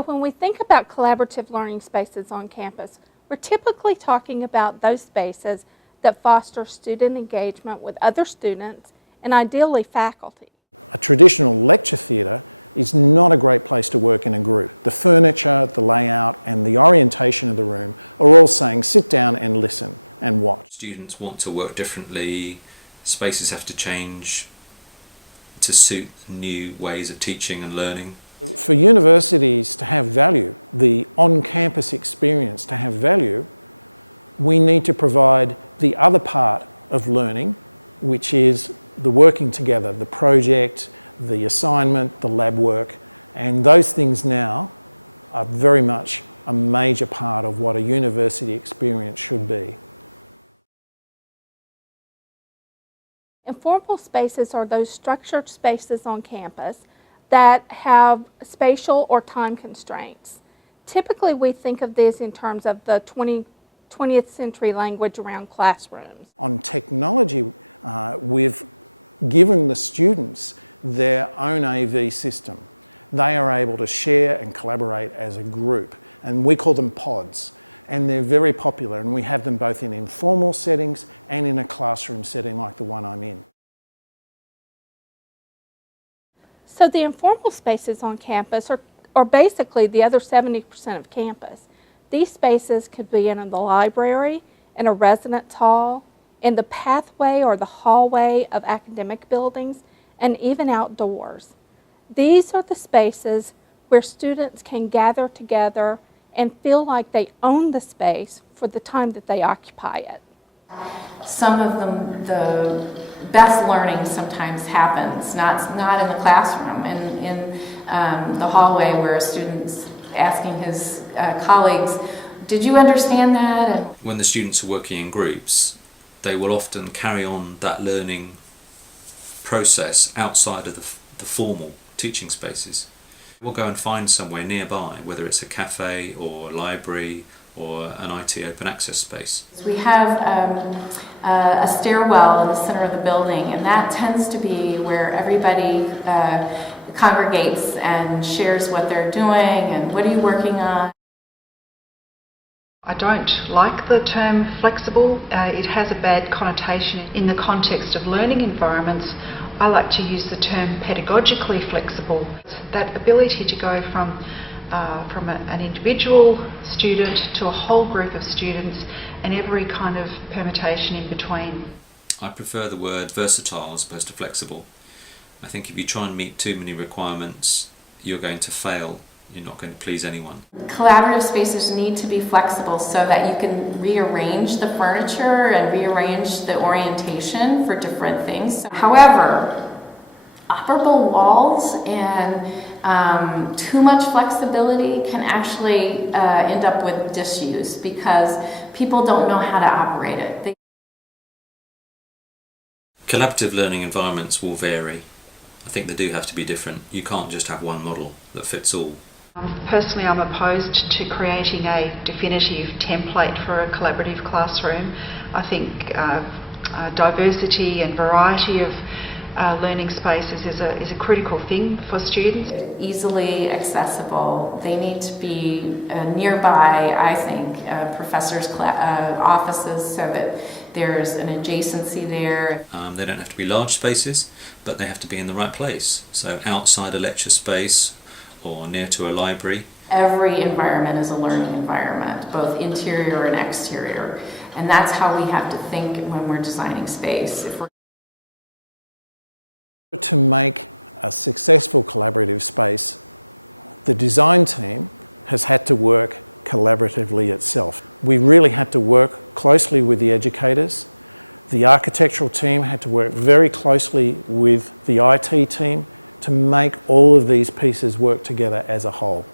So when we think about collaborative learning spaces on campus, we're typically talking about those spaces that foster student engagement with other students and ideally faculty. A traditional lecture theatre is not a great place to work in a group. The furniture, the layout and the orientation of the room are all saying sit down and listen and watch. Students want to work differently, spaces have to change to suit new ways of teaching and learning. For universities to have value, the on-campus experience to have value, we need to provide the other part of learning, which is the working together, the project, the assignment, the lab work, and those things now are very much a major part of what a university experience should be. Informal spaces are those structured spaces on campus that have spatial or time constraints. Typically, we think of these in terms of the 20th century language around classrooms. On technology, we've given the students their own AV system. They are able to share and collaborate as a group, and we call them pods. And they're very popular, and we have them both in informal settings and in a classroom setting like the one I'm in. So the informal spaces on campus are basically the other 70% of campus. These spaces could be in the library, in a residence hall, in the pathway or the hallway of academic buildings, and even outdoors. These are the spaces where students can gather together and feel like they own the space for the time that they occupy it. Some of the best learning sometimes happens, not in the classroom, in the hallway where a student's asking his colleagues, did you understand that? And when the students are working in groups, they will often carry on that learning process outside of the formal teaching spaces. We'll go and find somewhere nearby, whether it's a cafe or a library or an IT open access space. We have a stairwell in the center of the building, and that tends to be where everybody congregates and shares what they're doing and what are you working on. I don't like the term flexible. It has a bad connotation in the context of learning environments. I like to use the term pedagogically flexible. That ability to go from an individual student to a whole group of students and every kind of permutation in between. I prefer the word versatile as opposed to flexible. I think if you try and meet too many requirements, you're going to fail. You're not going to please anyone. Collaborative spaces need to be flexible so that you can rearrange the furniture and rearrange the orientation for different things. However, operable walls and too much flexibility can actually end up with disuse because people don't know how to operate it. Collaborative learning environments will vary. I think they do have to be different. You can't just have one model that fits all. Personally, I'm opposed to creating a definitive template for a collaborative classroom. I think diversity and variety of learning spaces is a critical thing for students. Easily accessible. They need to be nearby, I think, professors' offices so that there's an adjacency there. They don't have to be large spaces, but they have to be in the right place. So outside a lecture space or near to a library. Every environment is a learning environment, both interior and exterior. And that's how we have to think when we're designing space. To make a successful collaborative space, the design team has had to work collaboratively itself. We really had to work closely with the educators. The architectural team had to work very closely with the IT team to make all of these pieces work together as a whole.